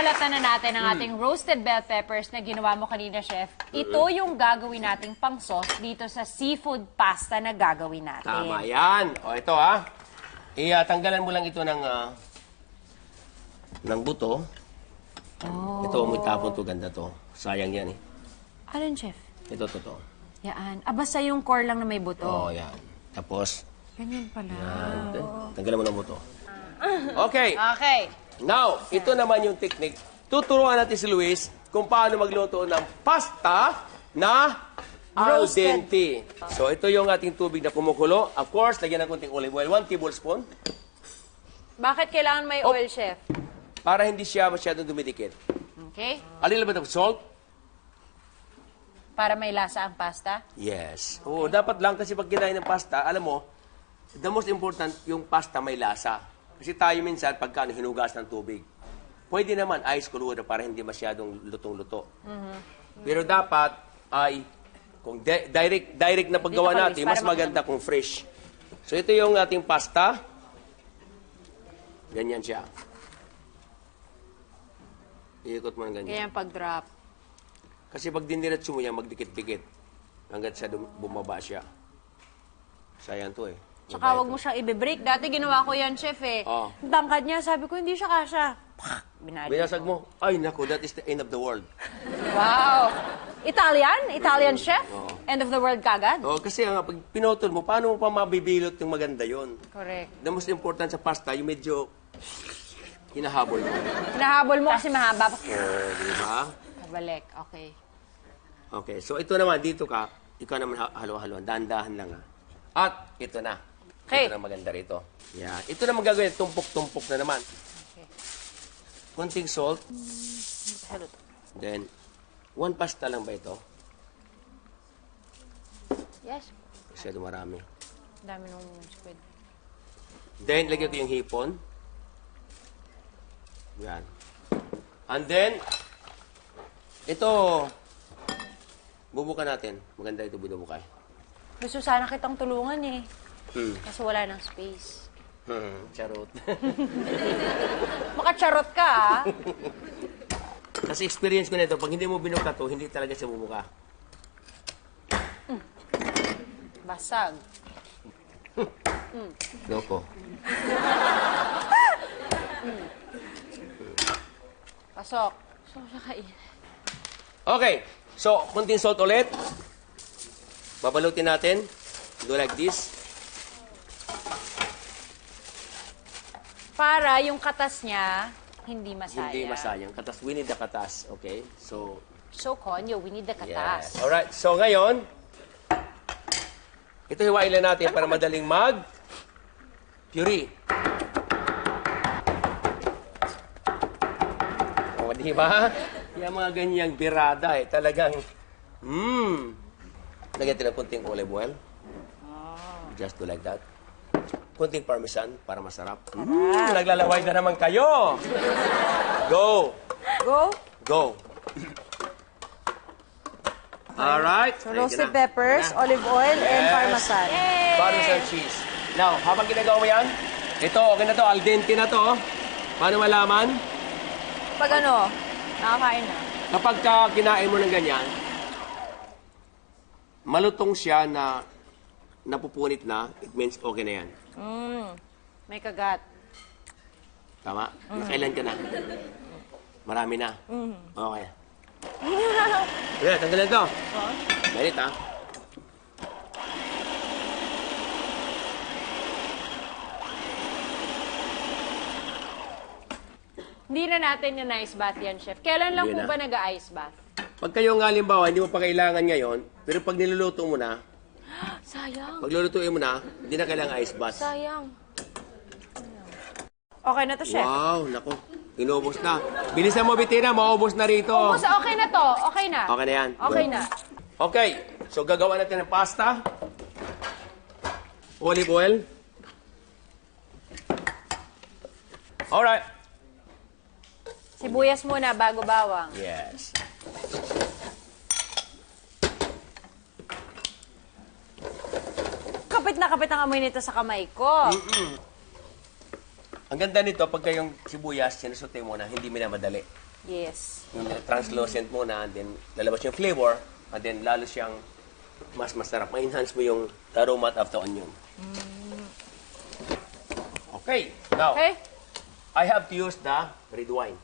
babalatan na natin ang ating roasted bell peppers na ginawa mo kanina, Chef. Ito yung gagawin nating pang sauce dito sa seafood pasta na gagawin natin. Tama yan. O, ito tanggalan mo lang ito ng buto. Oh. Ito, may tapon to, ganda to. Sayang yan eh. Alin, Chef? Ito, to. Yan. Basta yung core lang na may buto. Oo, yan. Tapos, Ganyan pala. yan. Tanggalan mo ng buto. Okay. Okay. Now, ito naman yung technique. Tuturuan natin si Luis kung paano magluto ng pasta na al Roasted. dente. So, ito yung ating tubig na kumukulo. Of course, lagyan ng konting olive oil. 1 tablespoon. Bakit kailangan may oil, Chef? Para hindi siya masyadong dumidikit. Okay. A little bit of salt. Para may lasa ang pasta? Yes. Oo, dapat lang kasi pag kinain ng pasta, alam mo, the most important, yung pasta may lasa. Kasi tayo minsan, pagka hinugas ng tubig, pwede naman ice cold water para hindi masyadong lutong-luto. Pero dapat ay, kung direct na paggawa Dito, natin, Luis, mas para maganda kung fresh. So ito yung ating pasta. Ganyan siya. Iikot mo ng ganyan. Ganyan pag-drop. Kasi pag diniretso mo yan, magdikit-dikit. Hanggat sa bumaba siya. Sayang to eh. Tsaka wag mo siyang i-break. Dati ginawa ko yan, Chef eh. Oh. Ang tangkad niya, sabi ko, hindi siya kasha. Binasag mo. Ay, naku, that is the end of the world. Wow! Italian? Italian chef? Oo. End of the world kagad? Oh, kasi nga, pag pinotol mo, paano mo pa mabibilot yung maganda yon? Correct. The most important sa pasta, yung medyo hinahabol mo. Hinahabol mo kasi mahaba. Oh, di ba? Pabalik. Okay. Okay, so ito naman, dito ka, ikaw naman halo-halo, dahan-dahan lang At ito na. Okay. Ito na maganda rito. Yan. Ito na magagawin, tumpok-tumpok na naman. Okay. Konting salt, Hello. then, 1 pasta lang ba ito? Yes. Masyado marami. Ang dami nung squid. Then, lagyan ko yung hipon. Yan. And then, ito, bubuka natin. Maganda ito binubukay. Gusto sana kitang tulungan eh. Hmm. Kasi wala nang space. Charot. Makacharot ka ah. Kasi experience ko na ito, pag hindi mo binuka to, hindi talaga siya bubuka. Basag. Loko. Pasok. So, siya kain. Okay. So, kunting salt ulit. Babalutin natin. Do like this. Para yung katas niya, hindi masayang. Hindi masayang. Katas. We need the katas. Okay? So, So, Konyo, we need the yes. katas. Alright. So, ngayon, ito hiwain lang natin para madaling mag-puree. O, di ba? Yung mga ganyang birada talagang, lagyan natin ng kunting olive oil. Just do like that. Kunting parmesan para masarap. Naglalaway na naman kayo. Go. Go. Go. Alright. So, roasted peppers, olive oil, and Yes. parmesan. Parmesan cheese. Now, habang ginagawa mo yan, ito, okay na to, al dente na to. Paano malaman? Pag ano, nakakain na. Kapag kinain mo ng ganyan, malutong siya na napupunit na, it means okay na yan. May kagat. Tama? Nakailan ka na? Marami na? Okay. Yeah, tanggalin ito. Mainit ha. Hindi na natin yung ice bath yan, Chef. Kailan lang Hindi po na. ba nag-ice bath? Pag kayo nga halimbawa, hindi mo pa kailangan ngayon, pero pag niluluto mo na, Sayang. pag lulutuin mo na, hindi na kailangan ice bath. Sayang. Okay na to, Chef. Wow, naku. Inubos na. Bilisan mo, Bitina. Maubos na rito. Ubus, okay na to. Okay na. Okay na yan. Okay Good. na. Okay. So, gagawa natin ng pasta. Olive oil. Alright. Sibuyas muna bago bawang. Yes. Kapit na kapit ang amoy nito sa kamay ko. Ang ganda nito, pagka yung sibuyas, sinusuti mo na, hindi minamadali. Yes. Yung translucent muna, and then lalabas yung flavor, and then lalo siyang mas masarap. Ma-enhance mo yung aroma of the onion. Okay, now, Okay? I have to use the red wine.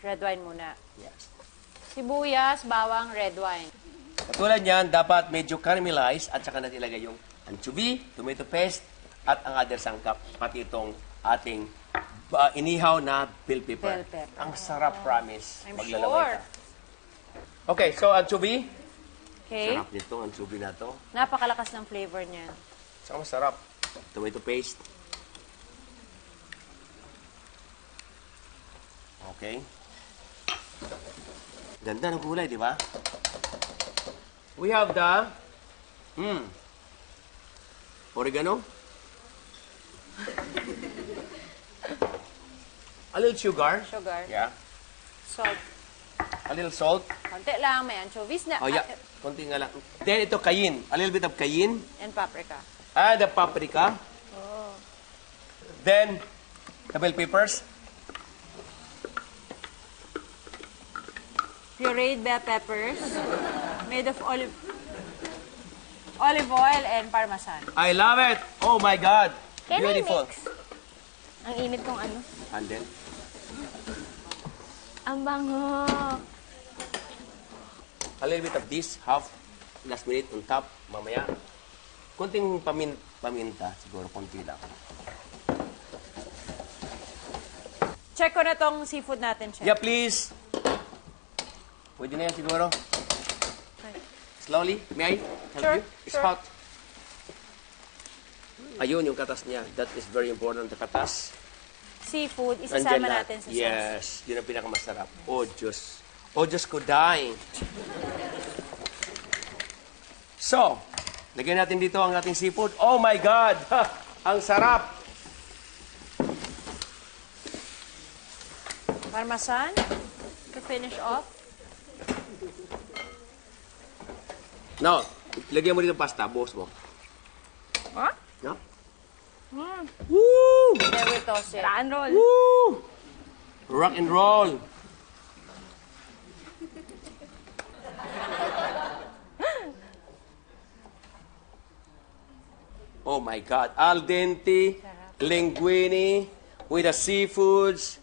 Red wine muna. Yes. Sibuyas, bawang, red wine. Katulad niyan, dapat medyo caramelized at saka natin ilagay yung anchovy, tomato paste, at ang other sangkap, pati itong ating inihaw na bell pepper. Bell pepper. Ang sarap, promise. I'm Maglalaway sure. ka. Okay, so anchovy. Okay? Sarap nito, anchovy na to. Napakalakas ng flavor niyan. Saka masarap. Tomato paste. Okay. Ganda ng kulay, di ba? We have the oregano. A little sugar. Sugar. Yeah. Salt. A little salt. Konti lang. May anchovies na. Oh, yeah. Konti nga lang. Then ito cayenne. A little bit of cayenne. And paprika. Add the paprika. Then, the bell peppers. Pureed bell peppers. Made of olive oil and parmesan. I love it. Oh my God. Can I Beautiful. mix? Ang init kong ano. And then, Ang bango. a little bit of this, half, last minute on top, mamaya. Kunting paminta, siguro konti lang. Check ko na tong seafood natin, Chef. Yeah, please. Pwede na yan siguro. Slowly, may I help Sure, you? It's sure. hot. Ayun, yung katas niya. That is very important, the katas. Seafood, Nandyan isasama lahat. natin sa sauce. Yes, yun ang pinakamasarap. Oh, Diyos. Oh, Diyos ko, dying. So, lagyan natin dito ang ating seafood. Oh my God! Ha, ang sarap! Parmesan to finish off. No, lagyan mo dito pasta, buhos mo. Ha? No? Then we'll toss it. Rock and roll. Woo! Rock and roll. Oh my God. Al dente, linguine, with the seafoods,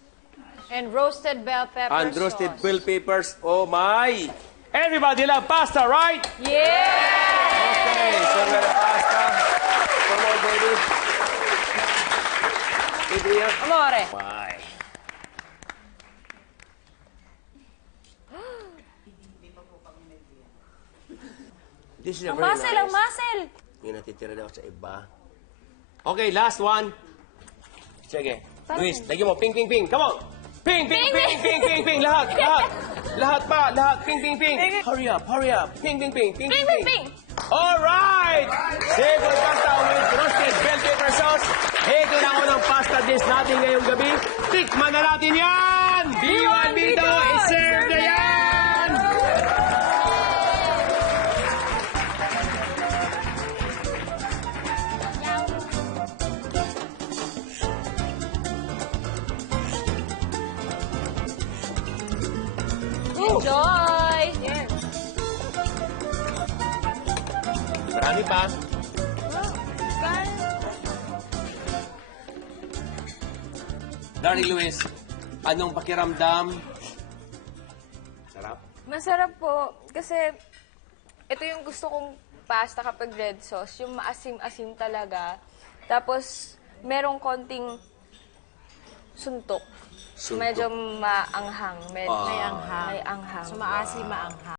And roasted bell pepper and roasted sauce. bell peppers. Oh my! Everybody love pasta, right? Yeah! Okay, so we got pasta. Come on, baby. Baby, yeah. Amore. My. This is a Ang very muscle, ang nice. muscle. Yung natitira daw sa iba. Okay, last one. Sige. Luis, lagyan mo. Ping, ping, ping. Come on. Ping, ping, ping, ping, ping, ping. Lahat, lahat. Lahat pa, lahat. Ping, ping, ping. Hurry up, hurry up. Ping, ping, ping. Ping, ping, ping. All right. Seafood pasta with roasted bell pepper sauce. Ito na ang unang pasta dish natin ngayong gabi. Tikman na natin yan. B1, B2, iserve na yan. Enjoy! Marami pa. Darling Luis, anong pakiramdam? Sarap. Masarap po. Kasi ito yung gusto kong pasta kapag red sauce. Yung maasim-asim talaga. Tapos, merong konting suntok. Suntok. Medyo maanghang. May anghang. May anghang. So maasim, maanghang.